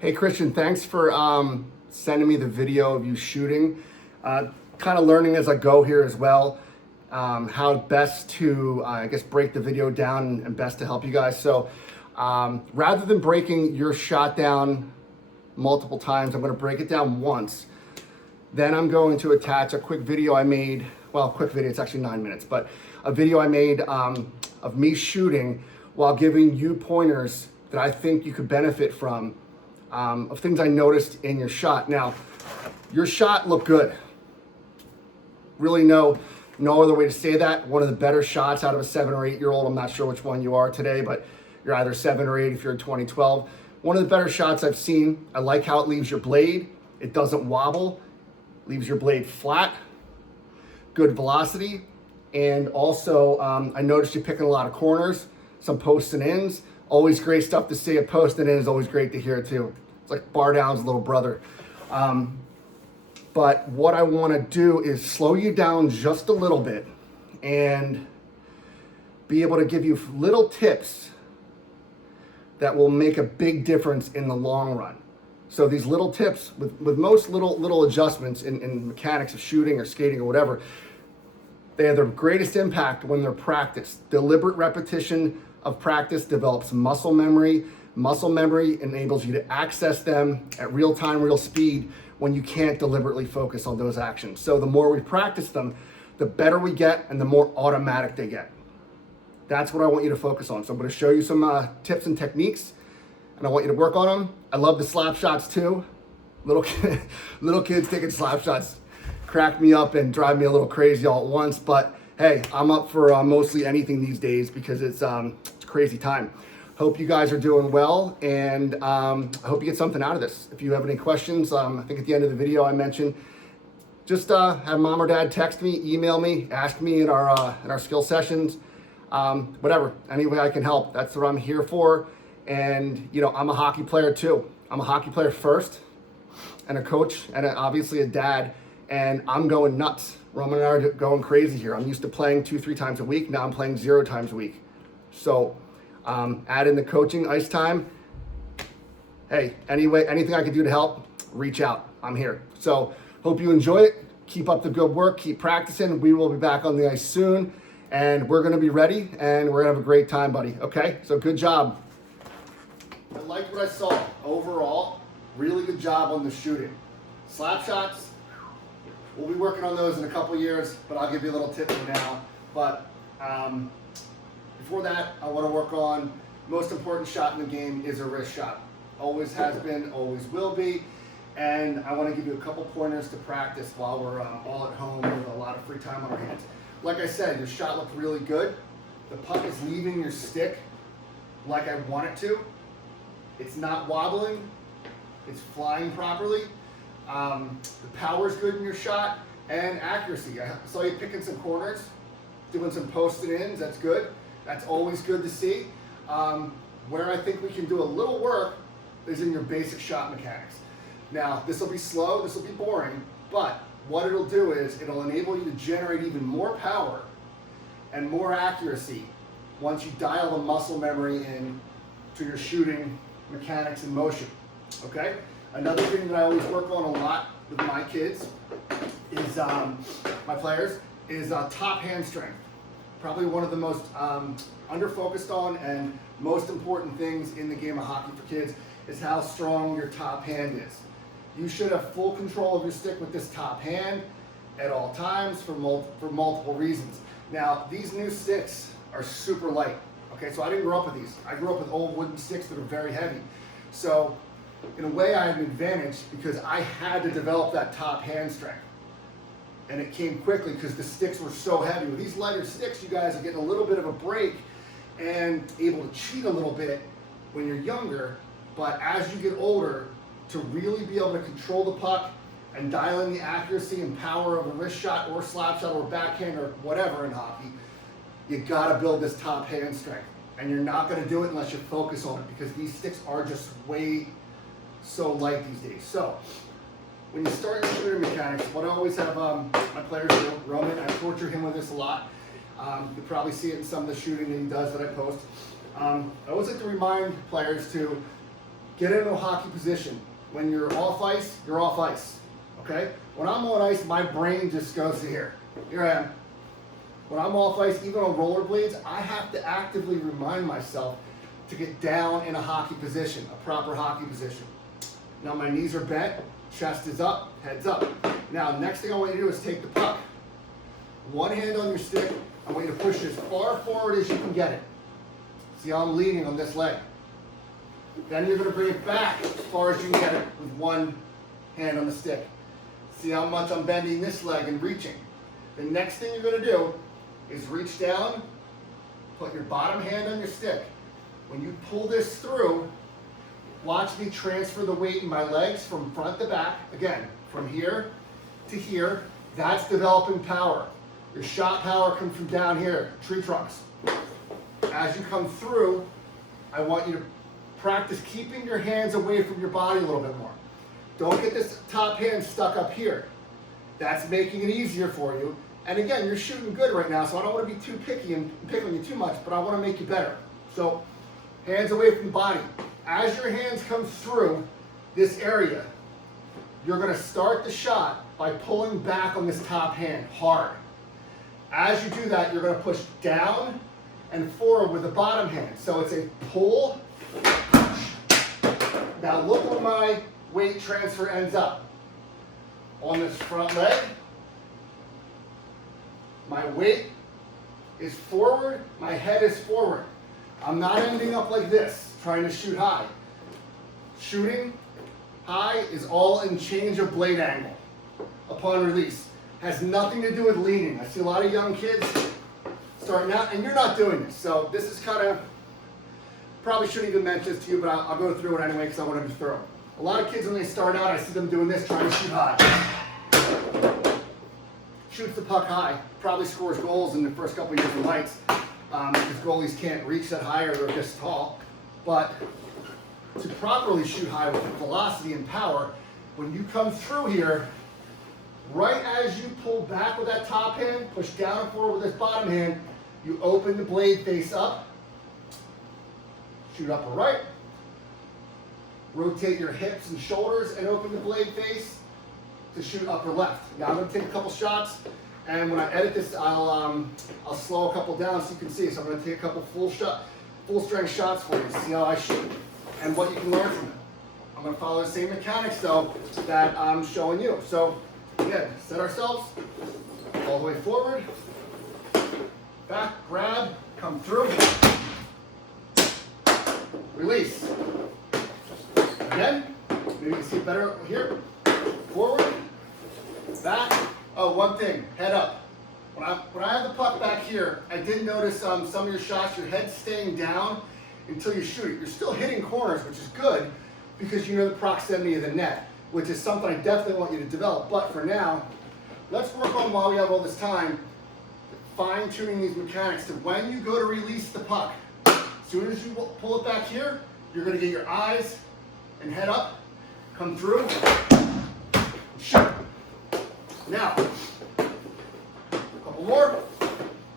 Hey Christian, thanks for sending me the video of you shooting. Kind of learning as I go here as well, how best to, I guess, break the video down and best to help you guys. So rather than breaking your shot down multiple times, I'm going to break it down once. Then I'm going to attach a quick video I made. Well, quick video, it's actually 9 minutes, but a video I made of me shooting while giving you pointers that I think you could benefit from, of things I noticed in your shot. Now, your shot looked good. Really no other way to say that. One of the better shots out of a 7 or 8 year old. I'm not sure which one you are today, but you're either 7 or 8 if you're in 2012. One of the better shots I've seen. I like how it leaves your blade. It doesn't wobble. Leaves your blade flat. Good velocity. And also, I noticed you picking a lot of corners, some posts and ins. Always great stuff to see. A post and in is always great to hear too. It's like bar down's little brother. But what I want to do is slow you down just a little bit and be able to give you little tips that will make a big difference in the long run. So these little tips, with most little adjustments in mechanics of shooting or skating or whatever, they have their greatest impact when they're practiced. Deliberate repetition of practice develops muscle memory. Muscle memory enables you to access them at real time, real speed when you can't deliberately focus on those actions. So the more we practice them, the better we get and the more automatic they get. That's what I want you to focus on. So I'm going to show you some tips and techniques, and I want you to work on them. I love the slap shots too. Little kids taking slap shots crack me up and drive me a little crazy all at once. But hey, I'm up for mostly anything these days because it's a crazy time. Hope you guys are doing well, and I hope you get something out of this. If you have any questions, I think at the end of the video I mentioned, just have mom or dad text me, email me, ask me in our skill sessions, whatever, any way I can help. That's what I'm here for. And you know, I'm a hockey player too. I'm a hockey player first, and a coach, and obviously a dad. And I'm going nuts. Roman and I are going crazy here. I'm used to playing 2-3 times a week. Now I'm playing 0 times a week. So add in the coaching, ice time. Hey, anyway, anything I can do to help, reach out. I'm here. So hope you enjoy it. Keep up the good work. Keep practicing. We will be back on the ice soon. And we're going to be ready. And we're going to have a great time, buddy. Okay? So good job. I liked what I saw. Overall, really good job on the shooting. Slap shots. We'll be working on those in a couple years, but I'll give you a little tip for now. But before that, I want to work on most important shot in the game is a wrist shot. Always has been, always will be. And I want to give you a couple pointers to practice while we're all at home with a lot of free time on our hands. Like I said, your shot looked really good. The puck is leaving your stick like I want it to. It's not wobbling. It's flying properly. The power's good in your shot, and accuracy. I saw you picking some corners, doing some posts and ins. That's good. That's always good to see. Where I think we can do a little work is in your basic shot mechanics. Now, this will be slow, this will be boring, but what it'll do is it'll enable you to generate even more power and more accuracy once you dial the muscle memory in to your shooting mechanics and motion. Okay? Another thing that I always work on a lot with my kids is, my players, is top hand strength. Probably one of the most under-focused on and most important things in the game of hockey for kids is how strong your top hand is. You should have full control of your stick with this top hand at all times for multiple reasons. Now, these new sticks are super light. Okay, so I didn't grow up with these. I grew up with old wooden sticks that are very heavy. So in a way, I had an advantage because I had to develop that top hand strength. And it came quickly because the sticks were so heavy. With these lighter sticks, you guys are getting a little bit of a break and able to cheat a little bit when you're younger. But as you get older, to really be able to control the puck and dial in the accuracy and power of a wrist shot or slap shot or backhand or whatever in hockey, you gotta build this top hand strength. And you're not gonna do it unless you focus on it because these sticks are just way so light these days. So when you start your shooting mechanics, what I always have my players do, Roman, I torture him with this a lot. You'll probably see it in some of the shooting that he does that I post. I always like to remind players to get into a hockey position. When you're off ice, you're off ice, okay? When I'm on ice, my brain just goes to here. Here I am. When I'm off ice, even on rollerblades, I have to actively remind myself to get down in a hockey position, a proper hockey position. Now my knees are bent, chest is up, head's up. Now next thing I want you to do is take the puck. One hand on your stick, I want you to push as far forward as you can get it. See how I'm leaning on this leg. Then you're going to bring it back as far as you can get it with one hand on the stick. See how much I'm bending this leg and reaching. The next thing you're going to do is reach down, put your bottom hand on your stick. When you pull this through, watch me transfer the weight in my legs from front to back. Again, from here to here. That's developing power. Your shot power comes from down here, tree trunks. As you come through, I want you to practice keeping your hands away from your body a little bit more. Don't get this top hand stuck up here. That's making it easier for you. And again, you're shooting good right now, so I don't want to be too picky and pick on you too much, but I want to make you better. So, hands away from the body. As your hands come through this area, you're going to start the shot by pulling back on this top hand hard. As you do that, you're going to push down and forward with the bottom hand. So it's a pull. Now look where my weight transfer ends up. On this front leg, my weight is forward, my head is forward. I'm not ending up like this, trying to shoot high. Shooting high is all in change of blade angle upon release. Has nothing to do with leaning. I see a lot of young kids starting out, and you're not doing this. So this is kind of, probably shouldn't even mention this to you, but I'll go through it anyway because I want to be thorough. A lot of kids when they start out, I see them doing this, trying to shoot high. Shoots the puck high, probably scores goals in the first couple of years of lights because goalies can't reach that high or they're just tall. But to properly shoot high with velocity and power, when you come through here, right as you pull back with that top hand, push down and forward with this bottom hand, you open the blade face up, shoot upper right, rotate your hips and shoulders and open the blade face to shoot upper left. Now I'm going to take a couple shots, and when I edit this, I'll slow a couple down so you can see. So I'm going to take a couple full strength shots for you to see how I shoot and what you can learn from it. I'm going to follow the same mechanics though that I'm showing you. So again, set ourselves all the way forward, back, grab, come through, release. Again, maybe you can see it better here. Forward, back. Oh, one thing, head up. When I have the puck back here, I did notice some of your shots, your head's staying down until you shoot it. You're still hitting corners, which is good because you know the proximity of the net, which is something I definitely want you to develop. But for now, let's work on, while we have all this time, fine-tuning these mechanics to when you go to release the puck. As soon as you pull it back here, you're going to get your eyes and head up, come through, shoot. Now, a couple more,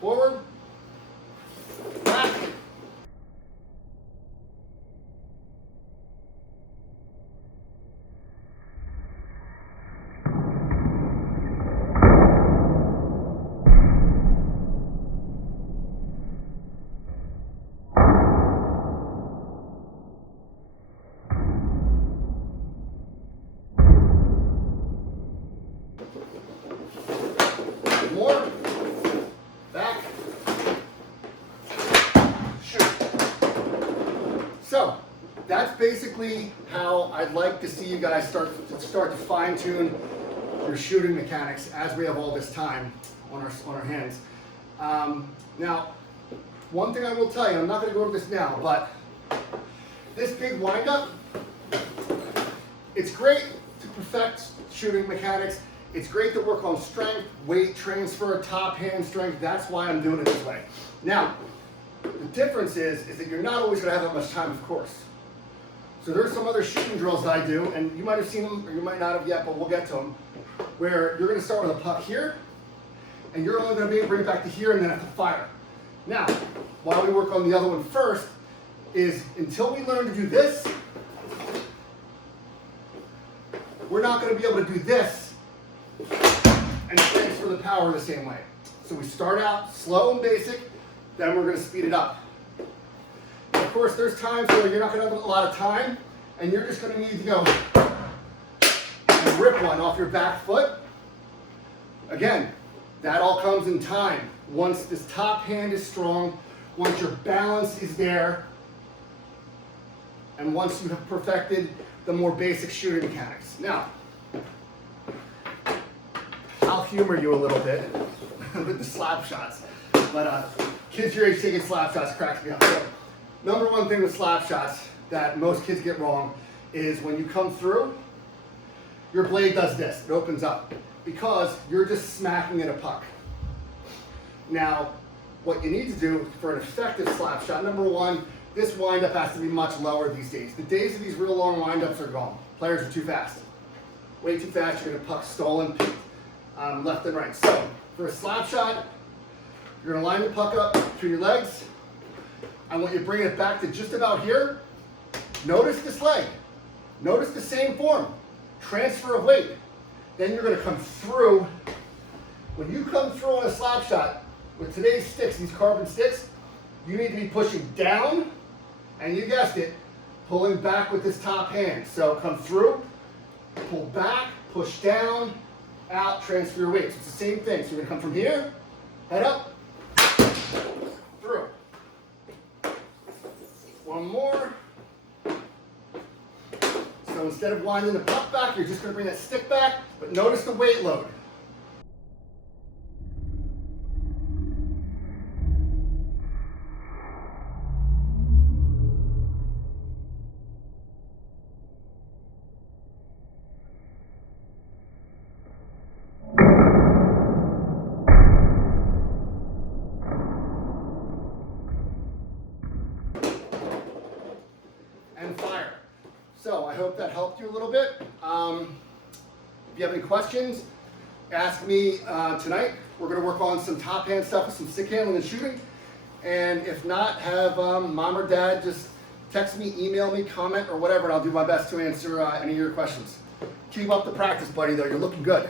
forward, back. More, back, shoot. So that's basically how I'd like to see you guys start to fine tune your shooting mechanics as we have all this time on our hands. Now, one thing I will tell you, I'm not going to go over this now, but this big windup, it's great to perfect shooting mechanics. It's great to work on strength, weight transfer, top hand strength. That's why I'm doing it this way. Now, the difference is that you're not always going to have that much time, of course. So there's some other shooting drills that I do, and you might have seen them, or you might not have yet, but we'll get to them, where you're going to start with a puck here, and you're only going to be able to bring it back to here and then have to fire. Now, while we work on the other one first, is until we learn to do this, we're not going to be able to do this and transfer the power the same way. So we start out slow and basic, then we're going to speed it up. Of course, there's times where you're not going to have a lot of time, and you're just going to need to go and rip one off your back foot. Again, that all comes in time. Once this top hand is strong, once your balance is there, and once you have perfected the more basic shooting mechanics. Now, I'll humor you a little bit with the slap shots, but kids your age taking slap shots cracks me up. So, number one thing with slap shots that most kids get wrong is when you come through, your blade does this, it opens up, because you're just smacking at a puck. Now, what you need to do for an effective slap shot, number one, this windup has to be much lower these days. The days of these real long windups are gone. Players are too fast. Way too fast, you're gonna puck stolen left and right. So, for a slap shot, you're gonna line the puck up between your legs. I want you to bring it back to just about here. Notice this leg. Notice the same form. Transfer of weight. Then you're gonna come through. When you come through on a slap shot, with today's sticks, these carbon sticks, you need to be pushing down, and you guessed it, pulling back with this top hand. So come through, pull back, push down, out, transfer your weight. So it's the same thing. So you're gonna come from here, head up, through. One more. So instead of winding the puck back, you're just gonna bring that stick back, but notice the weight load. And fire. So I hope that helped you a little bit. If you have any questions, ask me tonight. We're going to work on some top hand stuff with some stick handling and shooting. And if not, have mom or dad just text me, email me, comment, or whatever, and I'll do my best to answer any of your questions. Keep up the practice, buddy, though. You're looking good.